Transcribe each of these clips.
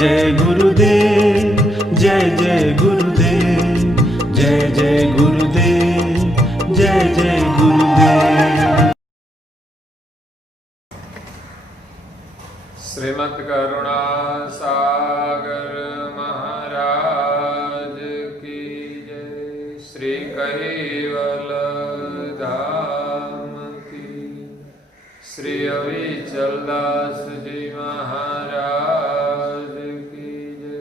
जय गुरुदेव, जय जय गुरुदेव, जय जय गुरुदेव, जय जय गुरुदेव। श्रीमद् करुणा सागर महाराज की जय। श्री कैवल धाम की, श्री अविचल दास जी महाराज की जय।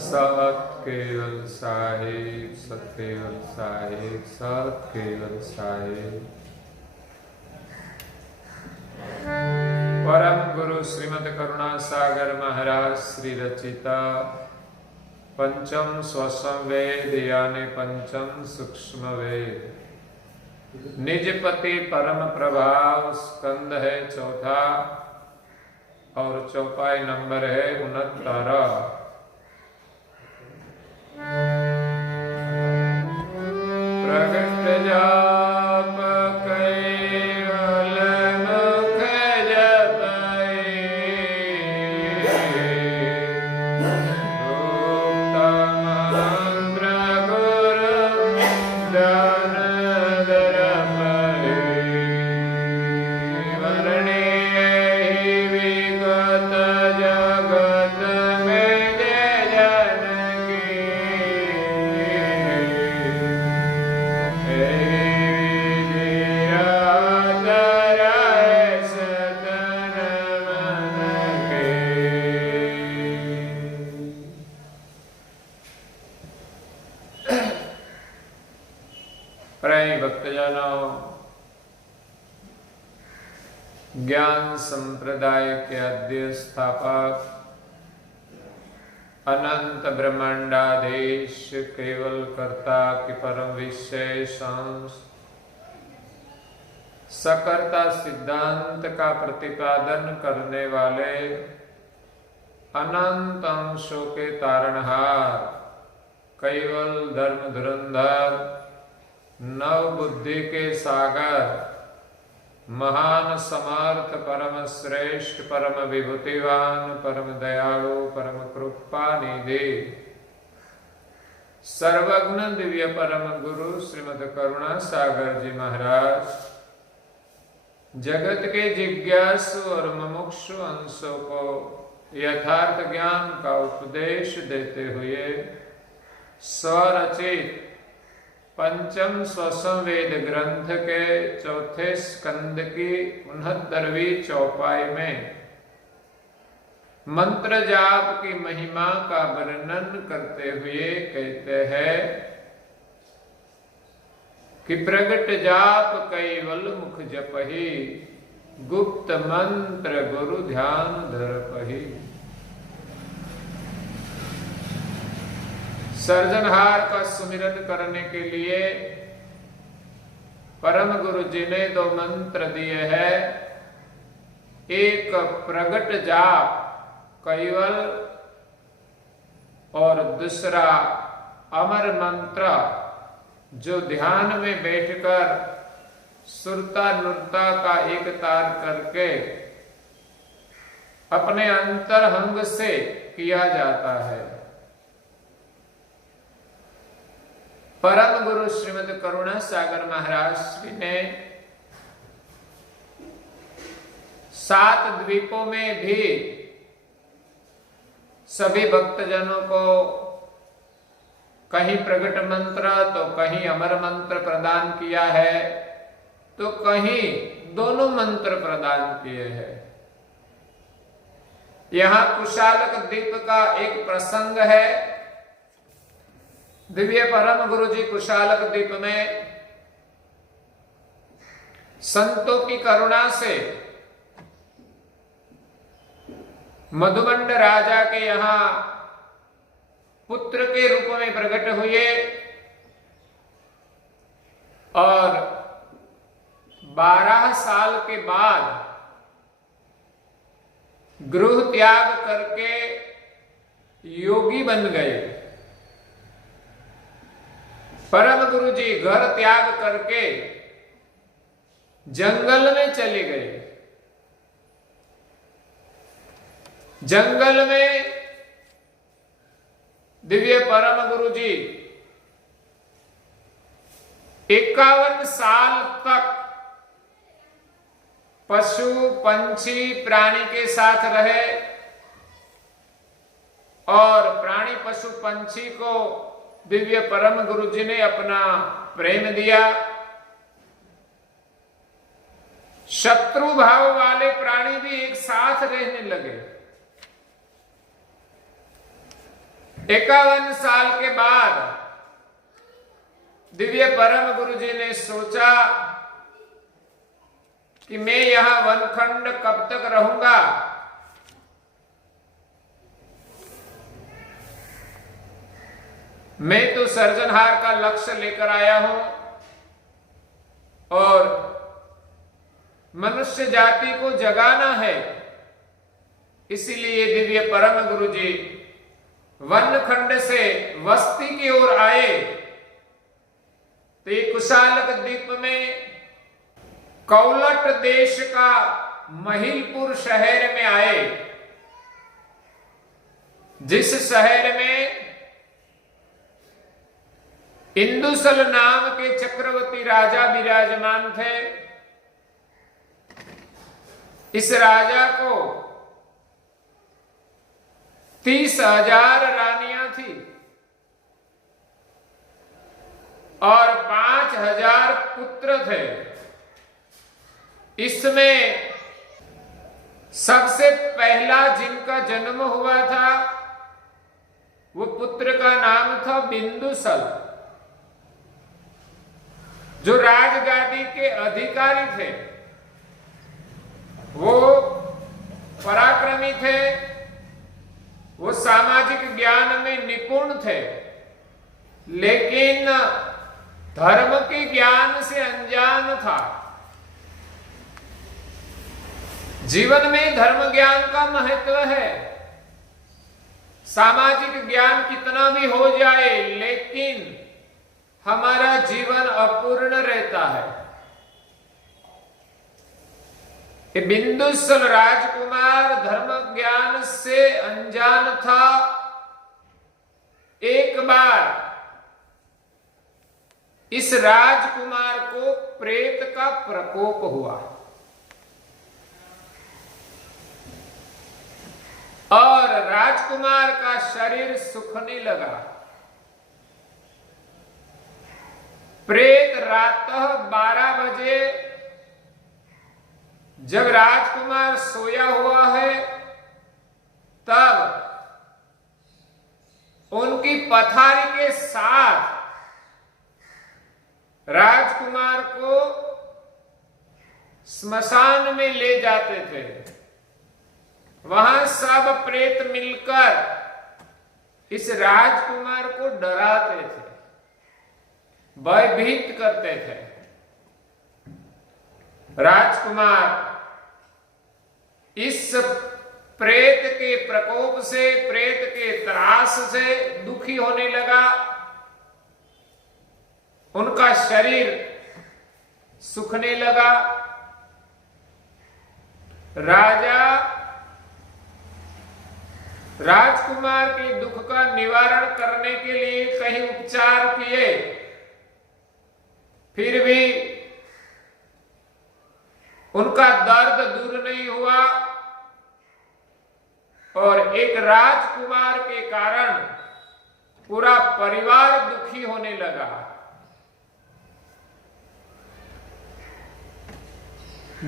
सत केवल साहिब, सत केवल साहिब, सत केवल साहिब। परम गुरु श्रीमद् करुणा सागर महाराज श्री रचिता पंचम स्वसम वेद यानी पंचम सूक्ष्म वेद। निजपति परम प्रभाव स्कंद है चौथा और चौपाई नंबर है 69। प्रगट जाप कैवल मुख जपै, गुप्त मंत्र गुरु दान दरपै। वर्णिय विगत जगत में जय जनकी, भक्तजनों, ज्ञान संप्रदाय के आद्य स्थापक अनंत ब्रह्मांडाधीश केवल कर्ता की परम विशेष अंश सकर्ता सिद्धांत का प्रतिपादन करने वाले अनंत अंशों के तारणहार केवल धर्म धुरंधर नव बुद्धि के सागर महान समर्थ परम श्रेष्ठ परम विभूतिवान परम दयालु परम कृपा निधि सर्वज्ञ दिव्य परम गुरु श्रीमद् करुणा सागर जी महाराज जगत के जिज्ञासु और मुमुक्षु अंशों को यथार्थ ज्ञान का उपदेश देते हुए स्वरचित पंचम स्वसम वेद ग्रंथ के चौथे स्कंद की 69वीं चौपाई में मंत्र जाप की महिमा का वर्णन करते हुए कहते हैं कि प्रगट जाप कैवल मुख जपहि, गुप्त मंत्र गुरु ध्यान धरपहि। सर्जनहार का सुमिरन करने के लिए परम गुरु जी ने 2 मंत्र दिए हैं। एक प्रगट जाप कैवल और दूसरा अमर मंत्र जो ध्यान में बैठकर सुरता नुरता का एक तार करके अपने अंतरंग से किया जाता है। परम गुरु श्रीमद् करुणा सागर महाराज श्री ने 7 द्वीपों में भी सभी भक्तजनों को कहीं प्रगट मंत्र तो कहीं अमर मंत्र प्रदान किया है, तो कहीं दोनों मंत्र प्रदान किए हैं। यहां कुशालक द्वीप का एक प्रसंग है। दिव्य परम गुरु जी कुशालक द्वीप में संतों की करुणा से मधुमंड राजा के यहां पुत्र के रूप में प्रकट हुए और 12 साल के बाद गृह त्याग करके योगी बन गए। परम गुरु जी घर त्याग करके जंगल में चले गए। जंगल में दिव्य परम गुरु जी 51 साल तक पशु पंछी प्राणी के साथ रहे और प्राणी पशु पंछी को दिव्य परम गुरु जी ने अपना प्रेम दिया। शत्रु भाव वाले प्राणी भी एक साथ रहने लगे। 51 साल के बाद दिव्य परम गुरु जी ने सोचा कि मैं यहां वनखंड कब तक रहूंगा। मैं तो सर्जनहार का लक्ष्य लेकर आया हूं और मनुष्य जाति को जगाना है। इसीलिए दिव्य परम गुरु जी वनखंड से वस्ती की ओर आए तो ये कुशालक द्वीप में कौलट देश का महिलपुर शहर में आए, जिस शहर में इंदुसल नाम के चक्रवर्ती राजा विराजमान थे। इस राजा को 30,000 रानियां थी और 5,000 पुत्र थे। इसमें सबसे पहला जिनका जन्म हुआ था वो पुत्र का नाम था बिंदुसल, जो राजगादी के अधिकारी थे। वो पराक्रमी थे, वो सामाजिक ज्ञान में निपुण थे, लेकिन धर्म के ज्ञान से अनजान था। जीवन में धर्म ज्ञान का महत्व है। सामाजिक ज्ञान कितना भी हो जाए लेकिन हमारा जीवन अपूर्ण रहता है। कि बिंदुसल राजकुमार धर्म ज्ञान से अनजान था। एक बार इस राजकुमार को प्रेत का प्रकोप हुआ और राजकुमार का शरीर सूखने लगा। प्रेत रात 12 बजे जब राजकुमार सोया हुआ है तब उनकी पथारी के साथ राजकुमार को स्मशान में ले जाते थे। वहां सब प्रेत मिलकर इस राजकुमार को डराते थे, भयभीत करते थे। राजकुमार इस प्रेत के प्रकोप से, प्रेत के त्रास से दुखी होने लगा। उनका शरीर सूखने लगा। राजा राजकुमार के दुख का निवारण करने के लिए कई उपचार किए, फिर भी उनका दर्द दूर नहीं हुआ और एक राजकुमार के कारण पूरा परिवार दुखी होने लगा।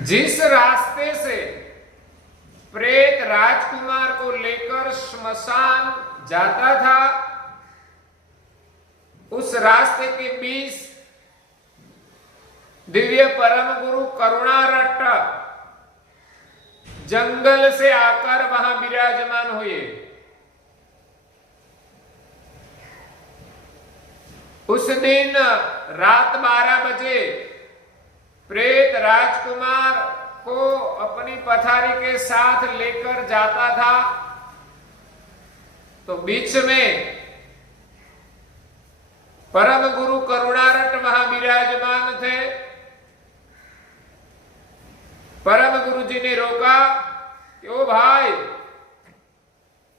जिस रास्ते से प्रेत राजकुमार को लेकर श्मशान जाता था, उस रास्ते के बीच दिव्य परम गुरु करुणारट्ट जंगल से आकर वहां विराजमान हुए। उस दिन रात 12 बजे प्रेत राजकुमार को अपनी पथारी के साथ लेकर जाता था तो बीच में परम गुरु करुणारट्ट वहां विराजमान थे। परम गुरु जी ने रोका कि ओ भाई,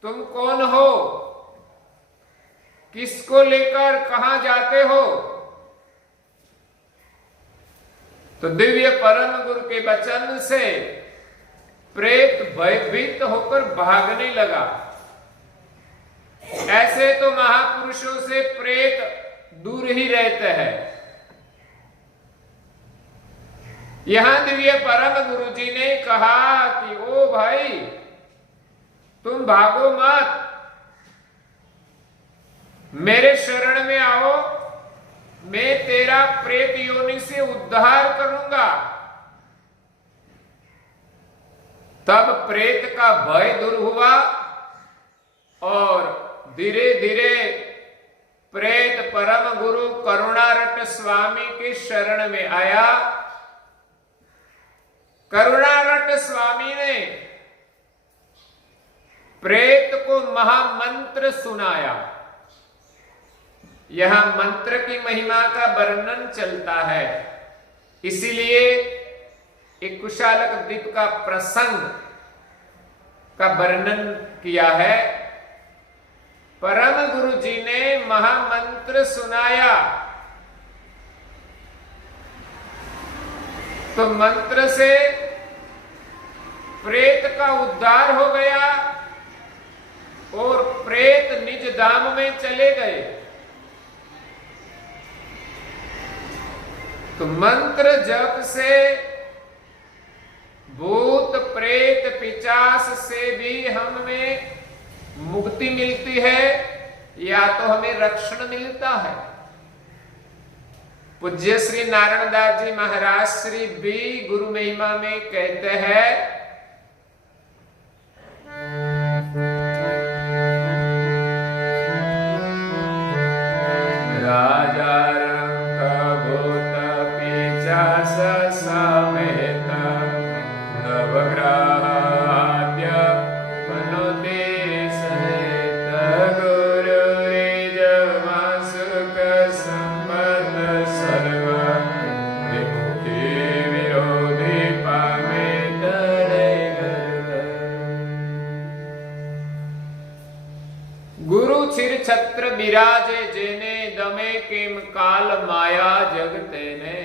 तुम कौन हो, किसको लेकर कहां जाते हो? तो दिव्य परम गुरु के वचन से प्रेत भयभीत होकर भागने लगा। ऐसे तो महापुरुषों से प्रेत दूर ही रहते हैं। यहां दिव्य परम गुरु जी ने कहा कि ओ भाई, तुम भागो मत, मेरे शरण में आओ, मैं तेरा प्रेत योनि से उद्धार करूंगा। तब प्रेत का भय दूर हुआ और धीरे धीरे प्रेत परम गुरु करुणारट स्वामी के शरण में आया। करुणारट स्वामी ने प्रेत को महामंत्र सुनाया। यह मंत्र की महिमा का वर्णन चलता है, इसीलिए एक कुशालक द्वीप का प्रसंग का वर्णन किया है। परम गुरु जी ने महामंत्र सुनाया तो मंत्र से प्रेत का उद्धार हो गया और प्रेत निज धाम में चले गए। तो मंत्र जप से भूत प्रेत पिशाच से भी हमें मुक्ति मिलती है या तो हमें रक्षण मिलता है। पूज्य श्री नारायण दास जी महाराज श्री बी गुरु महिमा में कहते हैं, राजा रंग भूत पिशाच समेत नवग्रह आद्य मनोते सहित गुरु निज मासुक संबंध सर्व विमुक्ति विरोधी पामे तरे गुरु छिर छत्र बिराजे जेने दमे केम काल माया जगते ने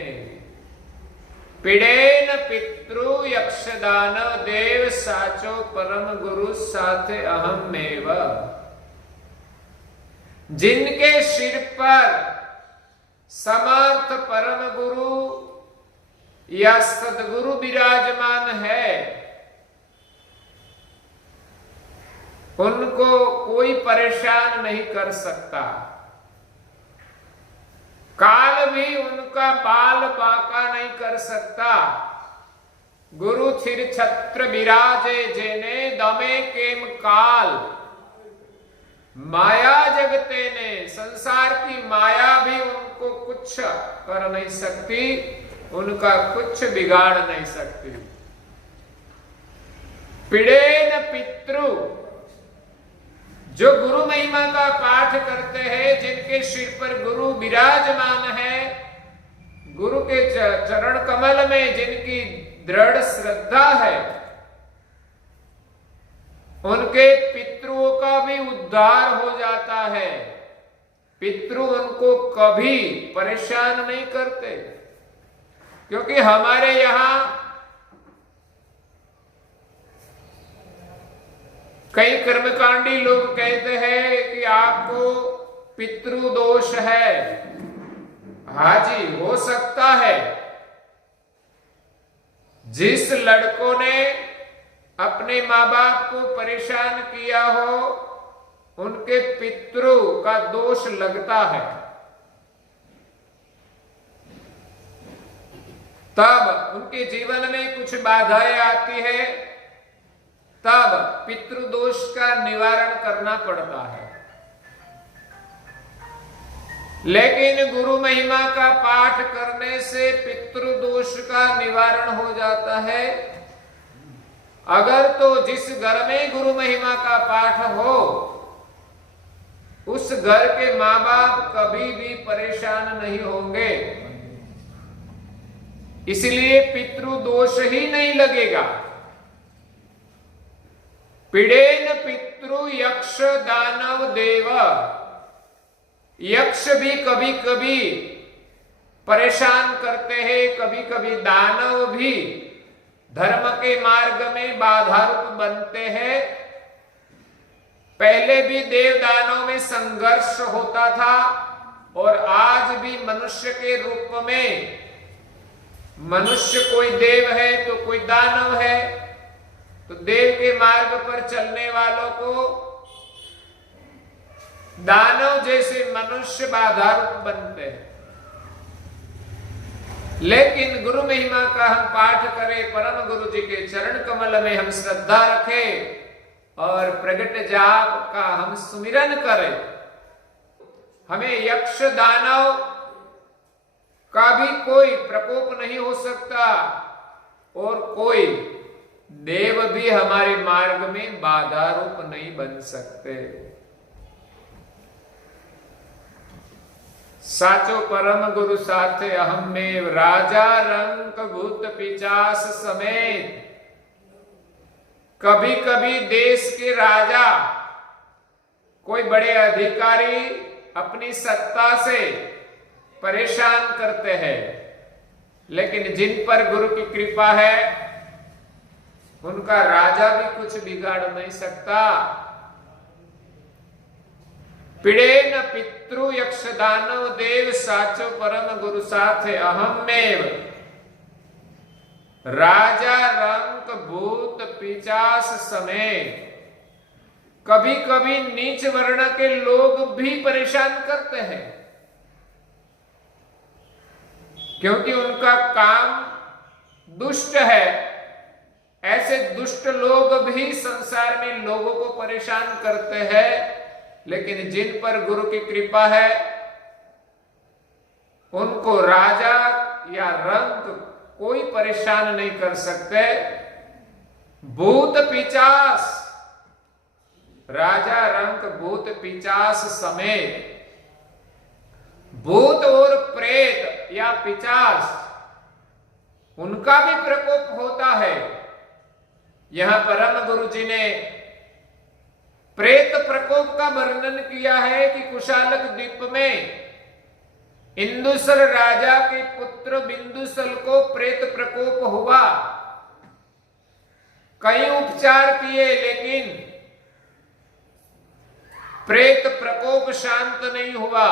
पिडेन पितृ यक्षदान देव साचो परम गुरु साथे अहम मेव। जिनके सिर पर समर्थ परम गुरु या सदगुरु विराजमान है, उनको कोई परेशान नहीं कर सकता। काल भी उनका बाल बांका नहीं कर सकता। गुरु छिर छत्र विराजे जेने दमे केम काल माया जगते ने। संसार की माया भी उनको कुछ कर नहीं सकती, उनका कुछ बिगाड़ नहीं सकती। पिडेन पितृ, जो गुरु महिमा का पाठ करते हैं, जिनके सिर पर गुरु विराजमान है, गुरु के चरण कमल में जिनकी दृढ़ श्रद्धा है, उनके पितरों का भी उद्धार हो जाता है। पितृ उनको कभी परेशान नहीं करते, क्योंकि हमारे यहां कई कर्मकांडी लोग कहते हैं कि आपको पितृदोष है। हाँ जी, हो सकता है। जिस लड़कों ने अपने माँ बाप को परेशान किया हो, उनके पितृ का दोष लगता है। तब उनके जीवन में कुछ बाधाएं आती है, तब पितृदोष का निवारण करना पड़ता है। लेकिन गुरु महिमा का पाठ करने से पितृदोष का निवारण हो जाता है। अगर तो जिस घर में गुरु महिमा का पाठ हो, उस घर के माँ बाप कभी भी परेशान नहीं होंगे। इसलिए पितृदोष ही नहीं लगेगा। पीड़ेन पितृ यक्ष दानव देव, यक्ष भी कभी कभी परेशान करते हैं, कभी कभी दानव भी धर्म के मार्ग में बाधारूप बनते हैं। पहले भी देव दानव में संघर्ष होता था और आज भी मनुष्य के रूप में, मनुष्य कोई देव है तो कोई दानव है, तो देव के मार्ग पर चलने वालों को दानव जैसे मनुष्य बाधारूप बनते हैं। लेकिन गुरु महिमा का हम पाठ करें, परम गुरु जी के चरण कमल में हम श्रद्धा रखें और प्रगट जाप का हम सुमिरन करें। हमें यक्ष दानव का भी कोई प्रकोप नहीं हो सकता और कोई देव भी हमारे मार्ग में बाधा रूप नहीं बन सकते। साचो परम गुरु साथे अहम में राजा रंक भूत पिचास समेत। कभी कभी देश के राजा, कोई बड़े अधिकारी अपनी सत्ता से परेशान करते हैं, लेकिन जिन पर गुरु की कृपा है उनका राजा भी कुछ बिगाड़ नहीं सकता। पीड़ेन पितृ यक्ष दानव देव साचो परम गुरु साथे अहम मेव। राजा रंक भूत पिचास समेत। कभी कभी नीच वर्ण के लोग भी परेशान करते हैं, क्योंकि उनका काम दुष्ट है। ऐसे दुष्ट लोग भी संसार में लोगों को परेशान करते हैं, लेकिन जिन पर गुरु की कृपा है उनको राजा या रंक कोई परेशान नहीं कर सकते। भूत पिचास, राजा रंक भूत पिचास समेत। भूत और प्रेत या पिचास, उनका भी प्रकोप होता है। यहां परम गुरु जी ने प्रेत प्रकोप का वर्णन किया है कि कुशालक द्वीप में इंदुसल राजा के पुत्र बिंदुसल को प्रेत प्रकोप हुआ। कई उपचार किए, लेकिन प्रेत प्रकोप शांत नहीं हुआ।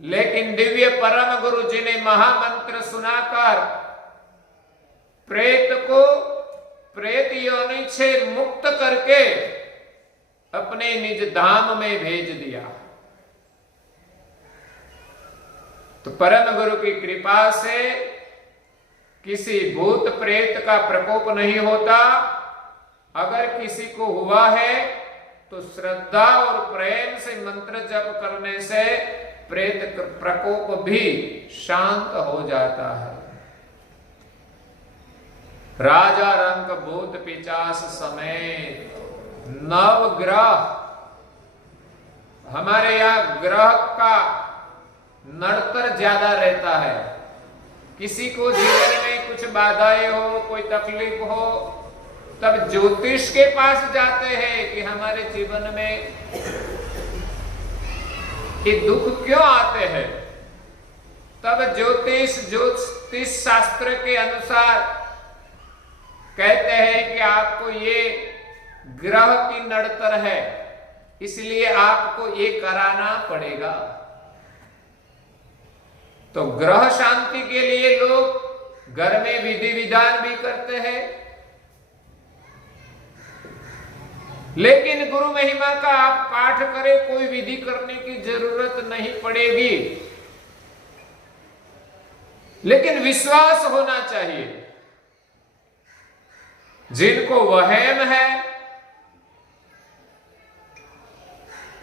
लेकिन दिव्य परम गुरु जी ने महामंत्र सुनाकर प्रेत को प्रेत योनि से मुक्त करके अपने निज धाम में भेज दिया। तो परम गुरु की कृपा से किसी भूत प्रेत का प्रकोप नहीं होता। अगर किसी को हुआ है तो श्रद्धा और प्रेम से मंत्र जप करने से प्रेत प्रकोप भी शांत हो जाता है। राजा रंक भूत पिचास समेत। नव ग्रह, हमारे यहां ग्रह का नड़तर ज्यादा रहता है। किसी को जीवन में कुछ बाधाएं हो, कोई तकलीफ हो, तब ज्योतिष के पास जाते हैं कि हमारे जीवन में ये दुख क्यों आते हैं। तब ज्योतिष शास्त्र के अनुसार कहते हैं कि आपको ये ग्रह की नड़तर है, इसलिए आपको ये कराना पड़ेगा। तो ग्रह शांति के लिए लोग घर में विधि विधान भी करते हैं, लेकिन गुरु महिमा का आप पाठ करें, कोई विधि करने की जरूरत नहीं पड़ेगी। लेकिन विश्वास होना चाहिए। जिनको वहम है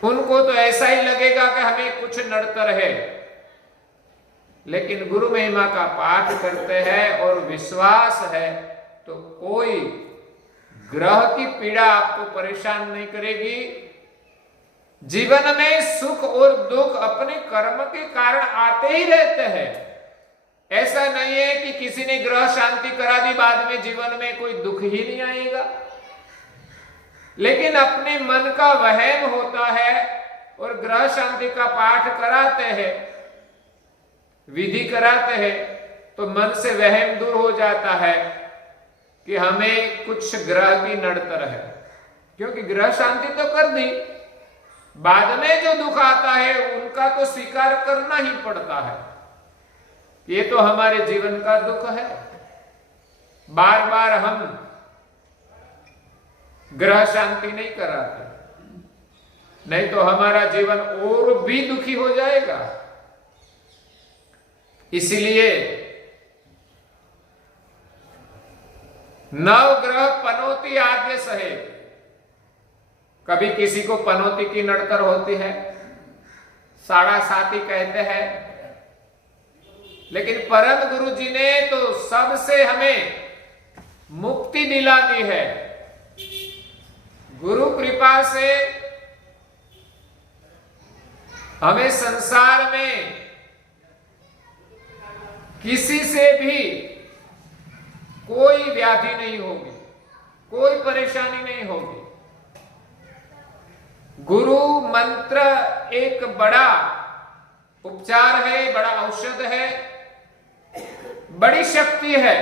उनको तो ऐसा ही लगेगा कि हमें कुछ नड़तर है, लेकिन गुरु महिमा का पाठ करते हैं और विश्वास है तो कोई ग्रह की पीड़ा आपको परेशान नहीं करेगी। जीवन में सुख और दुख अपने कर्म के कारण आते ही रहते हैं, ऐसा नहीं है कि किसी ने ग्रह शांति करा दी, बाद में जीवन में कोई दुख ही नहीं आएगा। लेकिन अपने मन का वहम होता है और ग्रह शांति का पाठ कराते हैं, विधि कराते हैं, तो मन से वहम दूर हो जाता है कि हमें कुछ ग्रह की नड़तर है, क्योंकि ग्रह शांति तो कर दी, बाद में जो दुख आता है उनका तो स्वीकार करना ही पड़ता है। ये तो हमारे जीवन का दुख है। बार बार हम ग्रह शांति नहीं कराते, नहीं तो हमारा जीवन और भी दुखी हो जाएगा। इसलिए नवग्रह पनौती आद्य सहे। कभी किसी को पनौती की नड़तर होती है, साढ़ा साथी कहते हैं, लेकिन परम गुरु जी ने तो सबसे हमें मुक्ति दिला दी है। गुरु कृपा से हमें संसार में किसी से भी कोई व्याधि नहीं होगी, कोई परेशानी नहीं होगी। गुरु मंत्र एक बड़ा उपचार है, बड़ा औषध है, बड़ी शक्ति है,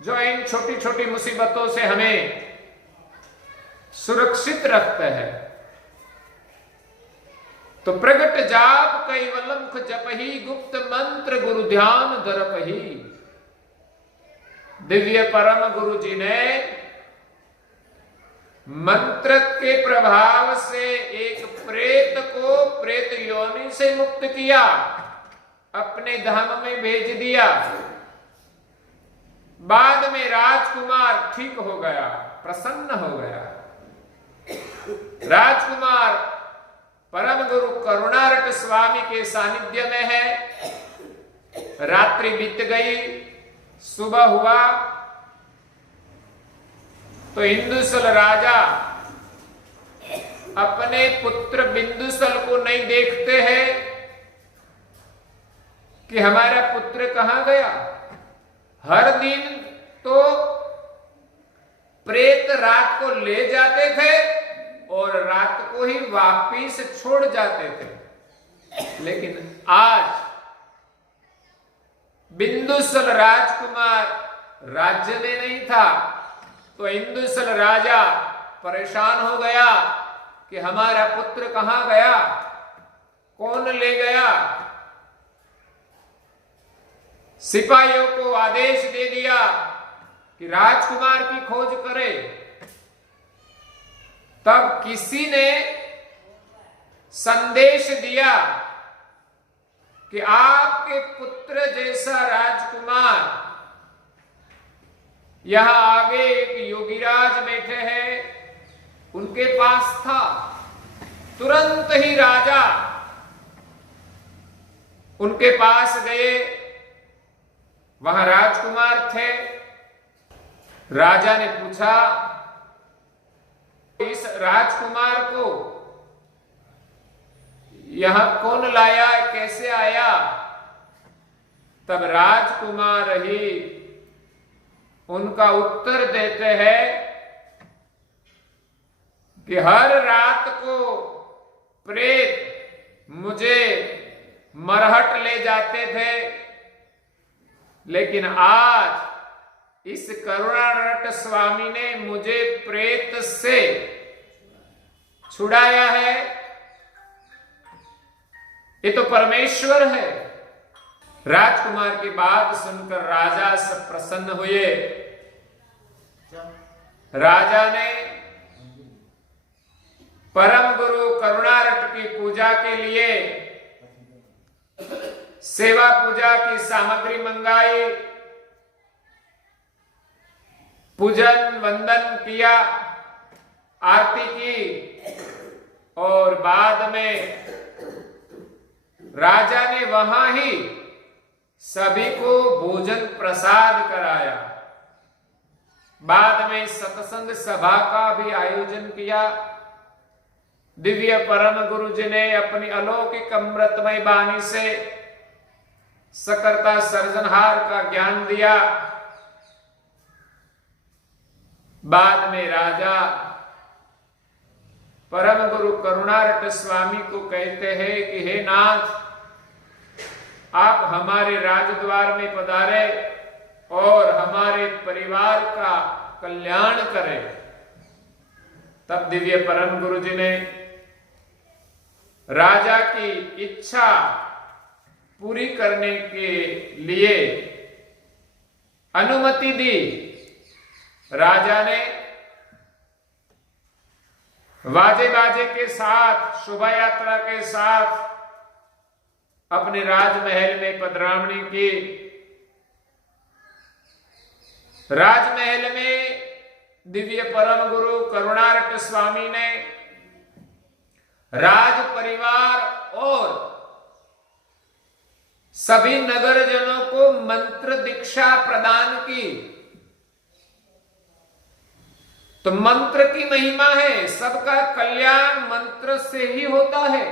जो इन छोटी छोटी मुसीबतों से हमें सुरक्षित रखता है। तो प्रगट जाप कैवलम जपहि, गुप्त मंत्र गुरु ध्यान दरपहि। दिव्य परम गुरु जी ने मंत्र के प्रभाव से एक प्रेत को प्रेत योनि से मुक्त किया, अपने धाम में भेज दिया। बाद में राजकुमार ठीक हो गया, प्रसन्न हो गया। राजकुमार परम गुरु करुणारट स्वामी के सानिध्य में है। रात्रि बीत गई, सुबह हुआ तो इंदुसल राजा अपने पुत्र बिंदुसल को नहीं देखते हैं कि हमारा पुत्र कहां गया। हर दिन तो प्रेत रात को ले जाते थे और रात को ही वापिस छोड़ जाते थे, लेकिन आज बिंदुसल राजकुमार राज्य में नहीं था, तो इंदुसल राजा परेशान हो गया कि हमारा पुत्र कहां गया, कौन ले गया। सिपाहियों को आदेश दे दिया कि राजकुमार की खोज करे। तब किसी ने संदेश दिया कि आपके पुत्र जैसा राजकुमार यहां आगे एक योगीराज बैठे हैं, उनके पास था। तुरंत ही राजा उनके पास गए, वहां राजकुमार थे। राजा ने पूछा, इस राजकुमार को यहां कौन लाया, कैसे आया। तब राजकुमार ही उनका उत्तर देते हैं कि हर रात को प्रेत मुझे मरहट ले जाते थे, लेकिन आज इस करुणारट स्वामी ने मुझे प्रेत से छुड़ाया है। ये तो परमेश्वर है। राजकुमार की बात सुनकर राजा सब प्रसन्न हुए। राजा ने परम गुरु करुणारट की पूजा के लिए सेवा पूजा की सामग्री मंगाई, पूजन वंदन किया, आरती की, और बाद में राजा ने वहां ही सभी को भोजन प्रसाद कराया। बाद में सत्संग सभा का भी आयोजन किया। दिव्य परम गुरु जी ने अपनी अलौकिक अमृतमय वाणी से सकर्ता सर्जनहार का ज्ञान दिया। बाद में राजा परम गुरु करुणारट स्वामी को कहते हैं कि हे नाथ, आप हमारे राजद्वार में पधारे और हमारे परिवार का कल्याण करें। तब दिव्य परम गुरु जी ने राजा की इच्छा पूरी करने के लिए अनुमति दी। राजा ने वाजे बाजे के साथ, शोभा यात्रा के साथ अपने राजमहल में पधरामणी की। राजमहल में दिव्य परम गुरु करुणारट स्वामी ने राज परिवार और सभी नगरजनों को मंत्र दीक्षा प्रदान की। तो मंत्र की महिमा है, सबका कल्याण मंत्र से ही होता है।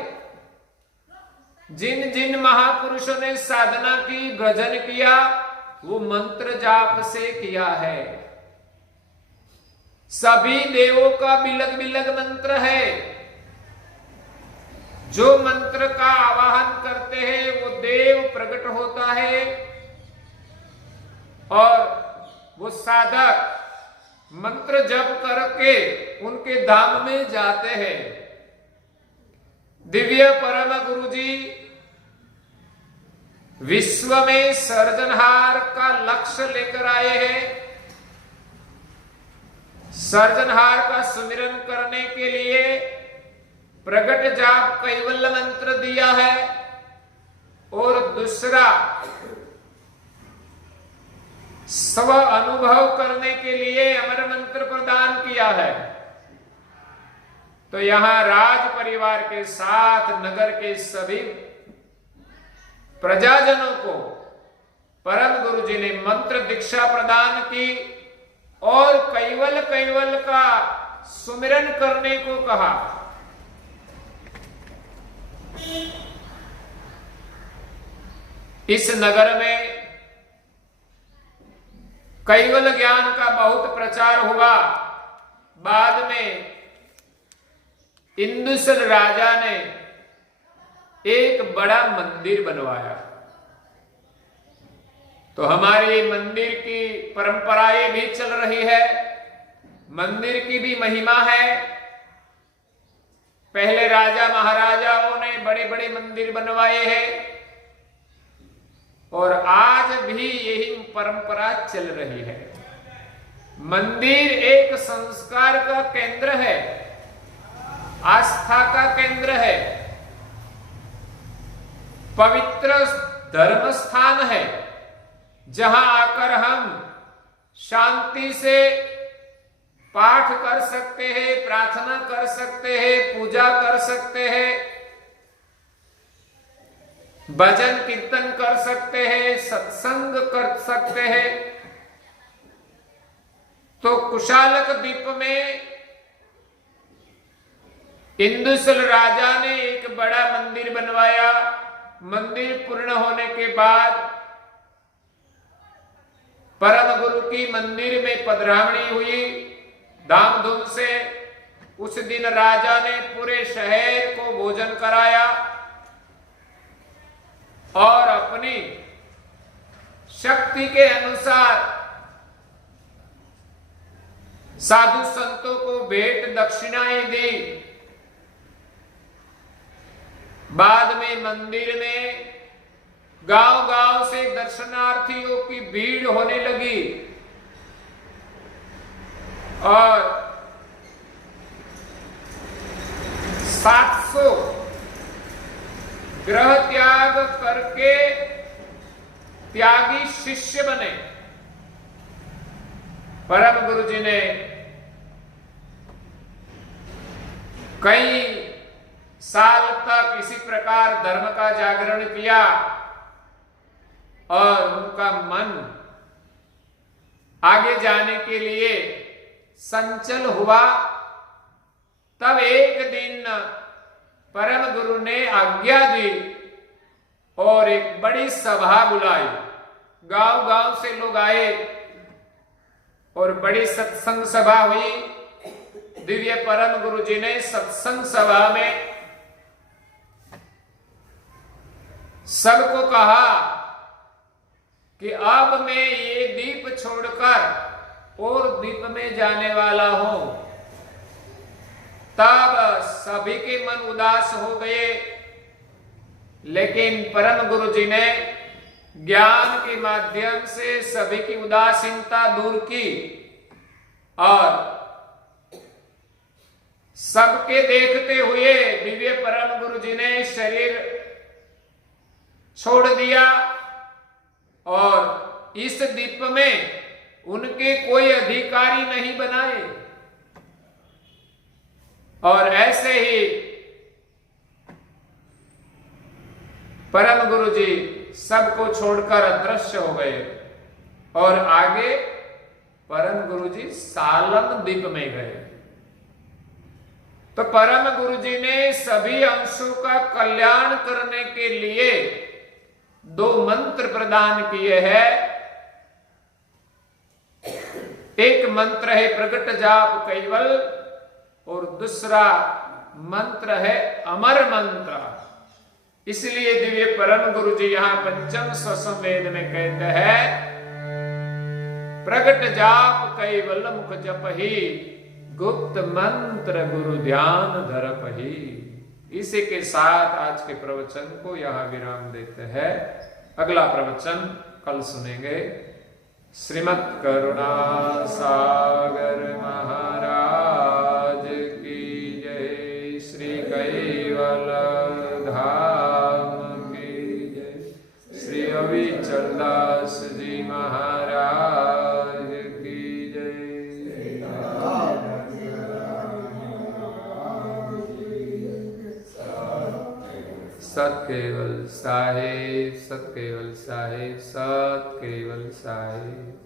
जिन जिन महापुरुषों ने साधना की, भजन किया, वो मंत्र जाप से किया है। सभी देवों का बिलग बिलग मंत्र है। जो मंत्र का आवाहन करते हैं वो देव प्रकट होता है और वो साधक मंत्र जप करके उनके धाम में जाते हैं। दिव्य परम गुरु जी विश्व में सर्जनहार का लक्ष्य लेकर आए हैं। सर्जनहार का सुमिरन करने के लिए प्रगट जाप कैवल्य मंत्र दिया है और दूसरा स्व अनुभव करने के लिए अमर मंत्र प्रदान किया है। तो यहां राज परिवार के साथ नगर के सभी प्रजाजनों को परम गुरु जी ने मंत्र दीक्षा प्रदान की और कैवल कैवल का सुमिरन करने को कहा। इस नगर में कैवल ज्ञान का बहुत प्रचार हुआ। बाद में इंदुशल राजा ने एक बड़ा मंदिर बनवाया। तो हमारी मंदिर की परंपराएं भी चल रही है, मंदिर की भी महिमा है। पहले राजा महाराजाओं ने बड़े बड़े मंदिर बनवाए हैं और आज भी यही परंपरा चल रही है। मंदिर एक संस्कार का केंद्र है, आस्था का केंद्र है, पवित्र धर्म स्थान है, जहां आकर हम शांति से पाठ कर सकते हैं, प्रार्थना कर सकते हैं, पूजा कर सकते हैं, भजन कीर्तन कर सकते हैं, सत्संग कर सकते हैं। तो कुशालक द्वीप में इंदुशल राजा ने एक बड़ा मंदिर बनवाया। मंदिर पूर्ण होने के बाद परम गुरु की मंदिर में पधरामणी हुई धामधूम से। उस दिन राजा ने पूरे शहर को भोजन कराया और अपनी शक्ति के अनुसार साधु संतों को भेंट दक्षिणाएं दी। बाद में मंदिर में गांव-गांव से दर्शनार्थियों की भीड़ होने लगी और 700 ग्रह त्याग करके त्यागी शिष्य बने। परम गुरु जी ने कई साल तक इसी प्रकार धर्म का जागरण किया और उनका मन आगे जाने के लिए संचल हुआ। तब एक दिन परम गुरु ने आज्ञा दी और एक बड़ी सभा बुलाई। गांव गांव से लोग आए और बड़ी सत्संग सभा हुई। दिव्य परम गुरु जी ने सत्संग सभा में सबको कहा कि अब मैं ये दीप छोड़कर और दीप में जाने वाला हूं। तब सभी के मन उदास हो गए, लेकिन परम गुरु जी ने ज्ञान के माध्यम से सभी की उदासीनता दूर की और सबके देखते हुए दिव्य परम गुरु जी ने शरीर छोड़ दिया और इस दीप में उनके कोई अधिकारी नहीं बनाए। और ऐसे ही परम गुरु जी सबको छोड़कर अदृश्य हो गए और आगे परम गुरु जी सालन द्वीप में गए। तो परम गुरु जी ने सभी अंशों का कल्याण करने के लिए 2 मंत्र प्रदान किए हैं। एक मंत्र है प्रगट जाप कैवल और दूसरा मंत्र है अमर मंत्र। इसलिए दिव्य परम गुरु जी यहां पंचम स्वसंवेद में कहते हैं प्रगट जाप कैवल मुख जपहि गुप्त मंत्र गुरु ध्यान धरपहि। इसी के साथ आज के प्रवचन को यहाँ विराम देते हैं। अगला प्रवचन कल सुनेंगे। श्रीमद् करुणा सागर महाराज की जय। श्री कैवल धाम की जय। श्री अविचल दास जी महाराज की जय। सत केवल साहेब, सत केवल साहेब, सत केवल साहेब।